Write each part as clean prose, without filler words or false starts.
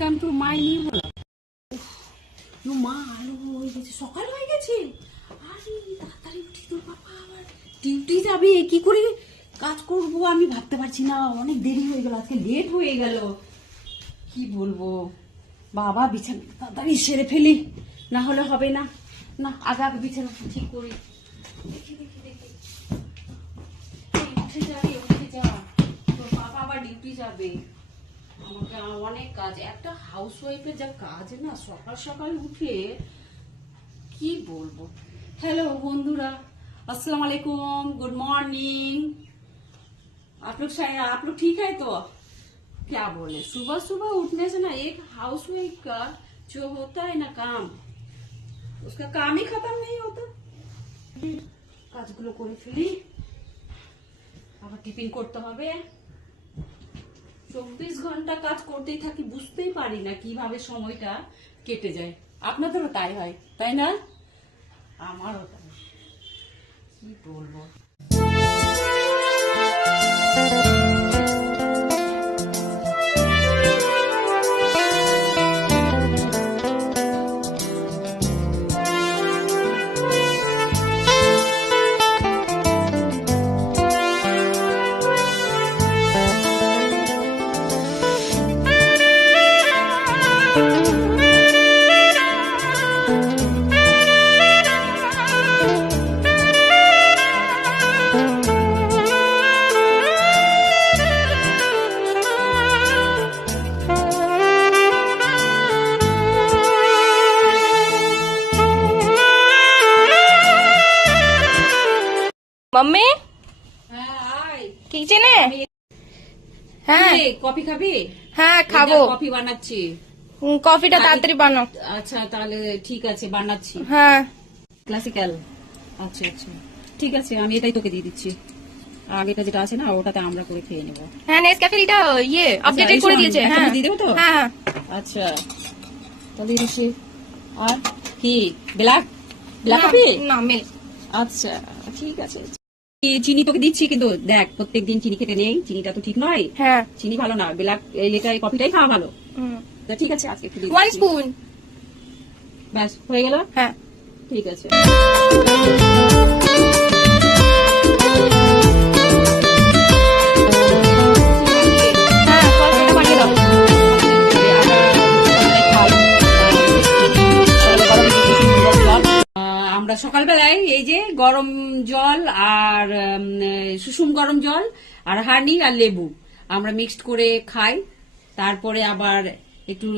কাম তো মাই নিয়ে বলো মা আলু হয়ে গেছে, সকাল হয়ে গেছে। আরে তাড়াতাড়ি উঠি তো বাবা, আবার ডিউটি যাবে, কি করে কাজ করবো আমি ভাবতে পারছি না। অনেক দেরি হয়ে গেল, আজকে লেট হয়ে গেল। কি বলবো বাবা, বিছানা তাড়াতাড়ি সেরে ফেলি, না হলে হবে না। না আগে আগে বিছানা ঠিক করি। দেখি দেখি দেখি, উঠে যাবে, উঠে যা, তোর বাবা আবার ডিউটি যাবে। আমাকে অনেক কাজ, একটা হাউস ওয়াইফের যা কাজ না, সকাল সকাল উঠে কি বলবো। हेलो बंधुरा, अस्सलाम वालेकुम, गुड मॉर्निंग। आप लोग ठीक है? तो क्या बोले, सुबह सुबह उठने से ना एक हाउस वाइफ का जो होता है ना काम, उसका काम ही खत्म नहीं होता। কাজগুলো করে ফেলি, আবার টিফিন করতে হবে। 24 ঘন্টা কাজ করতেই থাকি, বুঝতেই পারি না কিভাবে সময়টা কেটে যায়। আপনাদেরও তাই হয়, তাই না? আমারও তাই। কি বলবো। मम्मी কিচেনে? হ্যাঁ কফি খাবি? হ্যাঁ খাবো। কফি বানাচ্ছি। কফিটা তাড়াতাড়ি বানাও। আচ্ছা তাহলে ঠিক আছে, বানাচ্ছি। হ্যাঁ ক্লাসিক্যাল। আচ্ছা আচ্ছা ঠিক আছে, আমি এটাই তোকে দিয়ে দিচ্ছি। আগেটা যেটা আছে না, ওটাতে আমরা করে খেয়ে নেবো। হ্যাঁ নেসক্যাফেটা ইয়ে আপডেট করে দিয়েছে। হ্যাঁ দিয়ে দেবো তো? হ্যাঁ হ্যাঁ আচ্ছা তাহলে দিচ্ছি। আর কি ব্ল্যাক ব্ল্যাক কফি? না মিল্ক। আচ্ছা ঠিক আছে, চিনি তোকে দিচ্ছি, কিন্তু দেখ প্রত্যেকদিন চিনি খেতে নেই, চিনিটা তো ঠিক নয়। হ্যাঁ চিনি ভালো না, ব্ল্যাক এটাই কফিটাই খাওয়া ভালো। তা ঠিক আছে, আজকে একটু দিয়ে 1 দিচ্ছি। স্পুন। ব্যাস হয়ে গেল। হ্যাঁ ঠিক আছে। হ্যাঁ কফিটা বানিয়ে দাও। আমরা সকালবেলায় এই যে গরম জল আর সুষুম গরম জল আর হানি আর লেবু আমরা মিক্সড করে খাই। তারপরে আবার একটু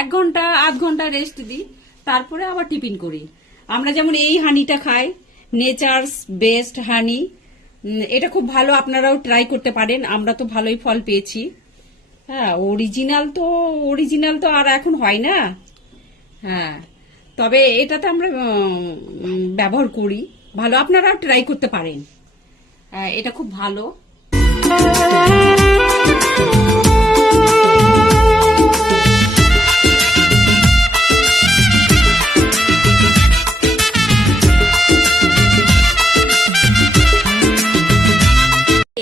1 ঘন্টা আধ ঘন্টা রেস্ট দিই, তারপরে আবার টিফিন করি। আমরা যেমন এই হানিটা খাই, নেচারস বেস্ট হানি, এটা খুব ভালো, আপনারাও ট্রাই করতে পারেন। আমরা তো ভালোই ফল পেয়েছি। হ্যাঁ অরিজিনাল তো আর এখন হয় না। হ্যাঁ তবে এটাতে আমরা ব্যবহার করি, ভালো, আপনারা ট্রাই করতে পারেন। এটা খুব ভালো।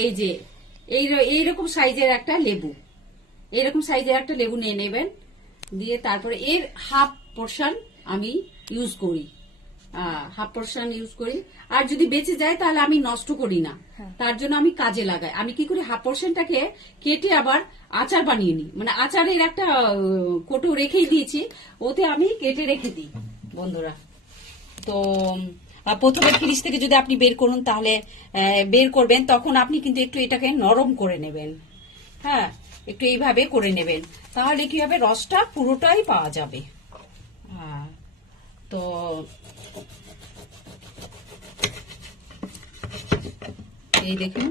এই যে এইরকম সাইজের একটা লেবু, এইরকম সাইজের একটা লেবু নিয়ে নেবেন, দিয়ে তারপরে এর হাফ পোর্শন আমি ইউজ করি, আর যদি বেঁচে যায় তাহলে আমি নষ্ট করি না, তার জন্য আমি কাজে লাগাই। আমি কি করি, হাফ পোর্শনটাকে কেটে আবার আচার বানিয়ে নিই, মানে আচারের একটা কোটো রেখেই দিয়েছি, ওতে আমি কেটে রেখে দিই বন্ধুরা। তো প্রথমে ফ্রিজ থেকে যদি আপনি বের করুন, তাহলে বের করবেন তখন আপনি কিন্তু একটু এটাকে নরম করে নেবেন। হ্যাঁ একটু এইভাবে করে নেবেন, তাহলে কি হবে, রসটা পুরোটাই পাওয়া যাবে। হ্যাঁ তো এই দেখুন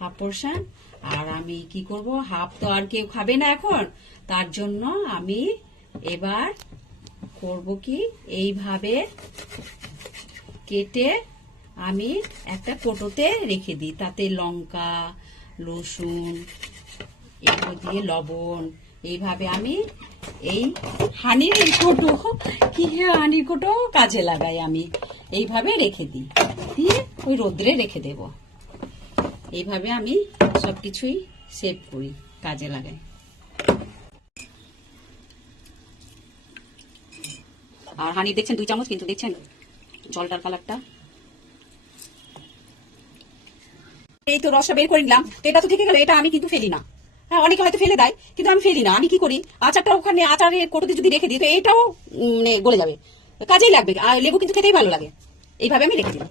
হাফ পোর্শন, আর আমি কি করব, হাফ তো আর কেউ খাবে না এখন, তার জন্য আমি এবার করব কি, এইভাবে কেটে আমি একটা কোটোতে রেখে দিই, তাতে লঙ্কা রসুন এগুলো দিয়ে লবণ, এইভাবে আমি এই হানির কোটো কাজে লাগাই, আমি এইভাবে রেখে দিই, দিয়ে ওই রোদ্রে রেখে দেব। এইভাবে আমি সবকিছুই সেভ করি, কাজে লাগাই। আর হানি দেখছেন 2 চামচ, কিন্তু দেখছেন জলটার কালারটা। এই তো রসটা বের করে নিলাম, তো এটা তো থেকে গেল, এটা আমি কিন্তু ফেলি না। হ্যাঁ, অনেকে হয়তো ফেলে দেয়, কিন্তু আমি ফেলি না। আমি কি করি, আচারটা ওখানে আচারের কোটোতে যদি রেখে দিই, তো এটাও মানে গলে যাবে, কাজেই লাগবে। আর লেবু কিন্তু খেতেই ভালো লাগে। এইভাবে আমি রেখে দিলাম।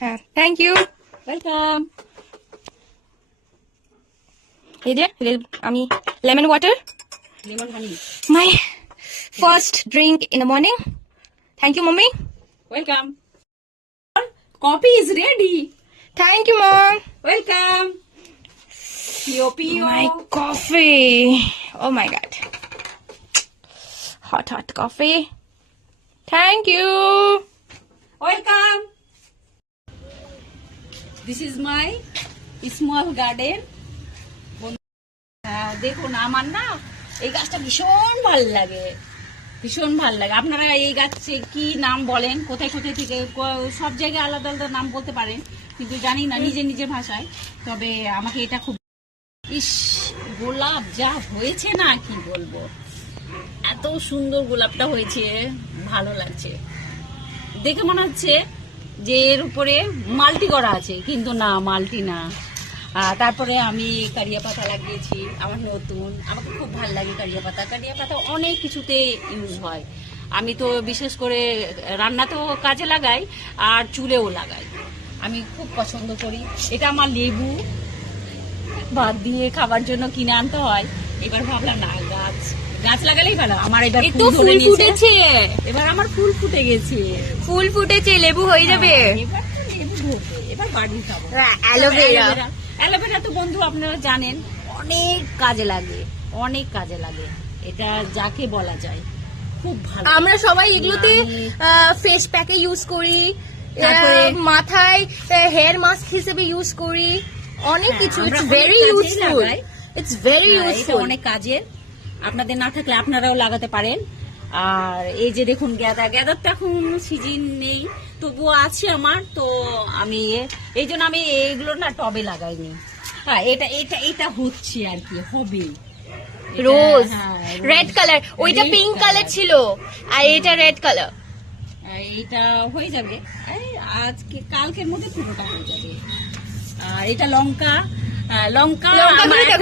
হ্যাঁ, থ্যাংক ইউ। ওয়েলকাম। এই যে আমি lemon water, lemon honey. My first drink in the morning. Thank you mummy. Welcome. Coffee is ready. Thank you mom. Welcome. পিও পিও। My coffee. Oh my god. Hot coffee. Thank you. Welcome. This is my small garden. দেখুন, আমার না এই গাছটা ভীষণ ভাল লাগে, ভীষণ ভাল লাগে। আপনারা এই গাছে কি নাম বলেন, কোথায় কোথায় থেকে, সব জায়গায় আলাদা আলাদা নাম বলতে পারেন, কিন্তু জানি না নিজের নিজের ভাষায়। তবে আমাকে এটা খুব, ইস, গোলাপ যা হয়েছে না, কি বলবো, এত সুন্দর গোলাপটা হয়েছে, ভালো লাগছে দেখে। মনে হচ্ছে যে এর উপরে মাল্টি করা আছে, কিন্তু না, মাল্টি না। তারপরে আমি কারিয়া পাতা লাগিয়েছি, আমার নতুন, আমাকে খুব ভালো লাগে কারিয়া পাতা। কারিয়া পাতা অনেক কিছুতে ইউজ হয়। আমি তো বিশেষ করে রান্নাতেও কাজে লাগাই, আর চুলেও লাগাই। আমি খুব পছন্দ করি। এটা আমার লেবু ভাত দিয়ে খাবার জন্য কিনে আনতে হয়। এবার ভাবলাম না, গাছ লাগালেই ভালো। আমার এবার একটু ফুল ধরে ফুল নিয়েছে। ফুটেছে, এবার আমার ফুল ফুটে গেছে। ফুল ফুটেছে, লেবু হয়ে যাবে। এবার তো লেবু ঢোকে, এবার বাড়ি খাবো। অ্যালোভেরা। অ্যালোভেরা তো বন্ধু আপনারা জানেন অনেক কাজে লাগে, অনেক কাজে লাগে। এটা যাকে বলা যায় খুব ভালো। আমরা সবাই এগুলোতে ফেস প্যাকে ইউজ করি, তারপরে মাথায় হেয়ার মাস্ক হিসেবে ইউজ করি, অনেক হ্যাঁ, কিছু। আমরা ইটস অনেক ভেরি কাজেই ইউজফুল। লাগাই। ইটস ভেরি এটা ইউজফুল। অনেক কাজের। আপনাদের না থাকলে আপনারাও লাগাতে পারেন। আর এই যে দেখুন গ্যাদার তো এখন সিজন নেই, তবুও আছে আমার। তো আমি এই জন্য আমি এগুলো না টবে লাগাইনি। হ্যাঁ, এটা হচ্ছে আর কি, হবে। রোজ হ্যাঁ, রেড কালার, ওইটা red পিঙ্ক কালার color। ছিল, আর এটা রেড কালার। এইটা হয়ে যাবে আজকে কালকের মধ্যে, পুরোটা হয়ে যাবে। আর এটা লঙ্কা। আমার একটা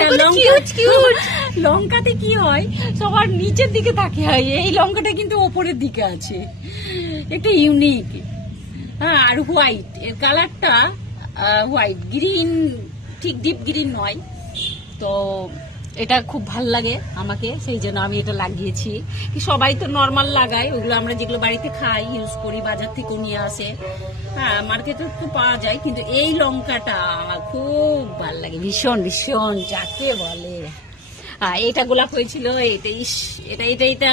লঙ্কাতে কি হয়, সবার নিচের দিকে তাকে হয়, এই লঙ্কাটা কিন্তু ওপরের দিকে আছে, একটা ইউনিক। হ্যাঁ, আর হোয়াইট, এর কালারটা হোয়াইট, গ্রিন, ঠিক ডিপ গ্রিন নয়। তো এটা খুব ভাল লাগে আমাকে, সেই জন্য আমি এটা লাগিয়েছি। কি সবাই তো নর্মাল লাগায়, ওগুলো আমরা যেগুলো বাড়িতে খাই, ইউজ করি, বাজার থেকেও নিয়ে আসে। হ্যাঁ, মার্কেটে তো পাওয়া যায়, কিন্তু এই লঙ্কাটা আমার খুব ভাল লাগে, ভীষণ ভীষণ, যাকে বলে। হ্যাঁ, এটা গোলাপ হয়েছিল, এটা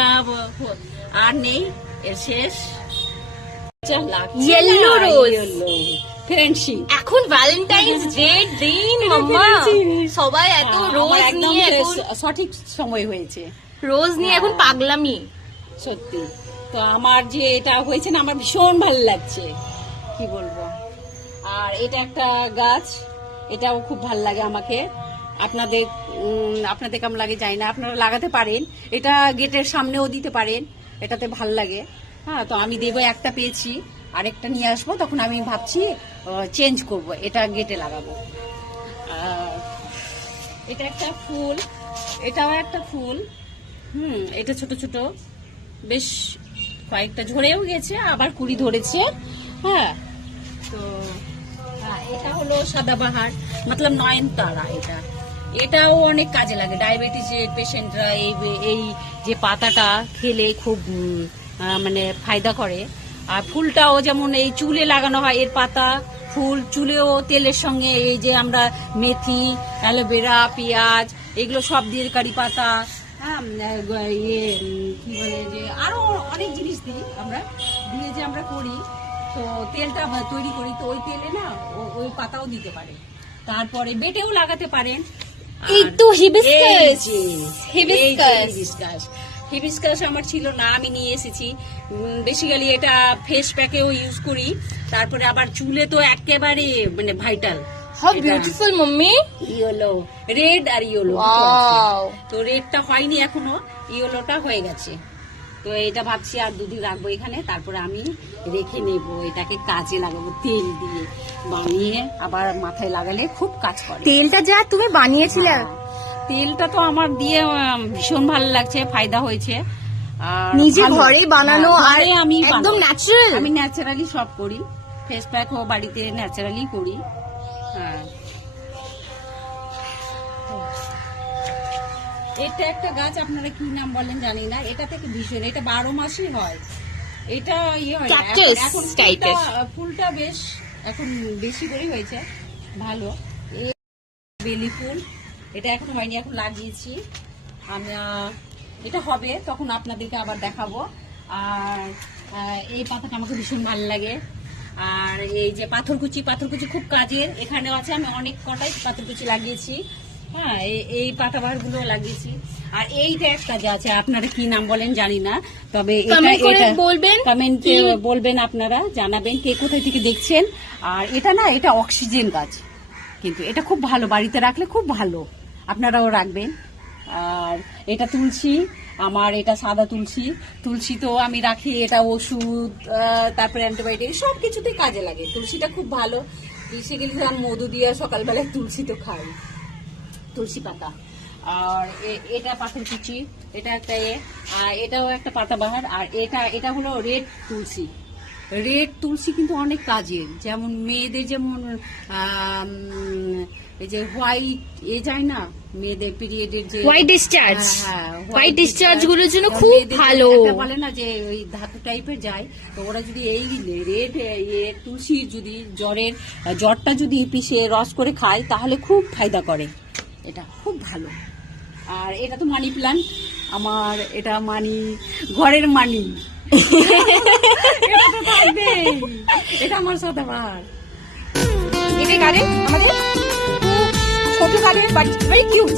আর নেই, এর শেষ। Yellow rose। ফ্রেন্ডশিপ। এখন ভ্যালেন্টাইন্স ডে দিন মাম্মা, সবাই এত রোজ একদম নিয়ে এখন, সঠিক সময় হয়েছে, রোজ নিয়ে এখন পাগলামি। সত্যি। তো আমার যে এটা হয়েছে না, আমার ভীষণ ভালো লাগছে, কি বলবো। আর এটা একটা গাছ, এটাও খুব ভালো লাগে আমাকে। আপনাদের কেমন লাগে জানি না, আপনারা লাগাতে পারেন। এটা গেটের সামনেও দিতে পারেন, এটাতে ভাল লাগে। হ্যাঁ, তো আমি দেবো, একটা পেয়েছি, আরেকটা নিয়ে আসবো, তখন আমি ভাবছি চেঞ্জ করব, এটা গেটে লাগাবো। এটা একটা ফুল, এটাও একটা ফুল। এটা ছোট ছোট, বেশ কয়েকটা ঝরেও গেছে, আবার কুড়ি ধরেছে। হ্যাঁ, তো এটা হলো সাদাবাহার, মতলব নয়নতারা। এটাও অনেক কাজে লাগে ডায়াবেটিস পেশেন্টরা। এই যে পাতাটা খেলে খুব মানে ফায়দা করে। আর ফুলটাও যেমন এই চুলে লাগানো হয়, এর পাতা ফুল চুলেও তেলের সঙ্গে, এই যে আমরা মেথি, অ্যালোভেরা, পেঁয়াজ, এগুলো সব দিয়ে, কারি পাতা, হ্যাঁ, কি বলে যে আরো অনেক জিনিস দিই আমরা, দিয়ে যে আমরা করি, তো তেলটা তৈরি করি, তো ওই তেলে না ওই পাতাও দিতে পারে। তারপরে বেটেও লাগাতে পারেন। এই তো হিবিস্কাস। হিবিস্কাস আমার ছিল না, আমি নিয়ে এসেছি। বেসিক্যালি এটা ফেস প্যাকেও ইউজ করি, তারপরে আবার চুলে তো একেবারে মানে vital. How beautiful mummy. Yellow, red আর ইয়েলো। ওয়াও। তো রেডটা হয়নি এখনো, ইয়েলোটা হয়ে গেছে। তো এটা ভাবছি আর দুদিন রাখবো এখানে, তারপরে আমি রেখে নেব, এটাকে কাজে লাগাবো তেল দিয়ে বানিয়ে, আবার মাথায় লাগালে খুব কাজ করে। তেলটা যা তুমি বানিয়েছিলে, হ্যাঁ, তেলটা তো আমার দিয়ে ভীষণ ভালো লাগছে, ফায়দা হয়েছে। আর নিজে ভালো। ঘরেই বানানো, হ্যাঁ, আর ঘরে আমি একদম বানাই। ন্যাচারাল। আমি ন্যাচারালি সব করি, ফেস প্যাকও বাড়িতে ন্যাচারালি করি। হ্যাঁ, এটা একটা গাছ, আপনারা কি নাম বলেন জানি না, এটা থেকে ভীষণ, এটা 12 মাসই হয়, এটা ইয়ে হয় না। Cactus এখন type-এর। ফুলটা বেশ এখন বেশি করে হয়েছে, ভালো। এই বেলি ফুল, এটা এখন হয়নি, এখন লাগিয়েছি আমি, এটা হবে তখন আপনাদেরকে আবার দেখাবো। আর এই পাতাটা আমাকে ভীষণ ভালো লাগে। আর এই যে পাথরকুচি, পাথরকুচি খুব কাজের, এখানেও আছে, আমি অনেক কটাই পাথরকুচি লাগিয়েছি। হ্যাঁ, এই পাতাবাহার গুলো লাগিয়েছি। আর এইটা একটা যে আছে, আপনারা কি নাম বলেন জানি না, তবে Comment করে বলবেন। কমেন্টে বলবেন, আপনারা জানাবেন কে কোথায় থেকে দেখছেন। আর এটা না, এটা অক্সিজেন গাছ, কিন্তু এটা খুব ভালো, বাড়িতে রাখলে খুব ভালো, আপনারাও রাখবেন। আর এটা তুলসী, আমার এটা সাদা তুলসী, তুলসী তো আমি রাখি, এটা ওষুধ, তারপরে অ্যান্টিবায়োটিক সব কিছুতেই কাজে লাগে, তুলসীটা খুব ভালো। এসে গেলে আমি মধু দিয়ে সকালবেলায় তুলসী তো খাই, তুলসী পাতা। আর এটা পাথরকুচি, এটা একটা আর এটাও একটা পাতাবাহার। আর এটা হলো রেড তুলসী। রেড তুলসী কিন্তু অনেক কাজের, যেমন মেয়েদের যেমন এই যে হোয়াইট যায় না, মেয়েদের পিরিয়ডের যে হোয়াইট ডিসচার্জ, হ্যাঁ, হোয়াইট ডিসচার্জ গুলোর জন্য তো খুব মেয়েদের ভালো। একটা বলে না যে ওই ধাতু টাইপের যায়, তো ওরা যদি এই রেড তুলসীর যদি জ্বরটা যদি পিষে রস করে খায়, তাহলে খুব ফায়দা করে, এটা খুব ভালো। আর এটা তো মানি প্ল্যান্ট আমার, এটা মানি, ঘরের মানি, এটা তো থাকবেই, এটা আমার সদাবাহার। এটাই গার্ডেন আমাদের, খুব ছোট গার্ডেন বাট ভেরি কিউট।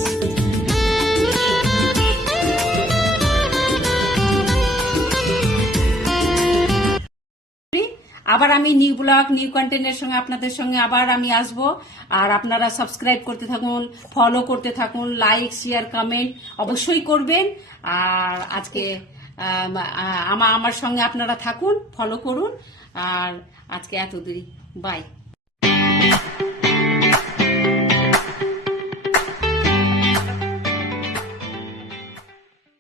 আবার আমি নিউ ব্লগ, নিউ কন্টেন্টের সঙ্গে আপনাদের সঙ্গে আবার আমি আসব। আর আপনারা সাবস্ক্রাইব করতে থাকুন, ফলো করতে থাকুন, লাইক শেয়ার কমেন্ট অবশ্যই করবেন। আর আজকে আমার সঙ্গে আপনারা থাকুন, ফলো করুন। আর আজকে এত দেরি, বাই।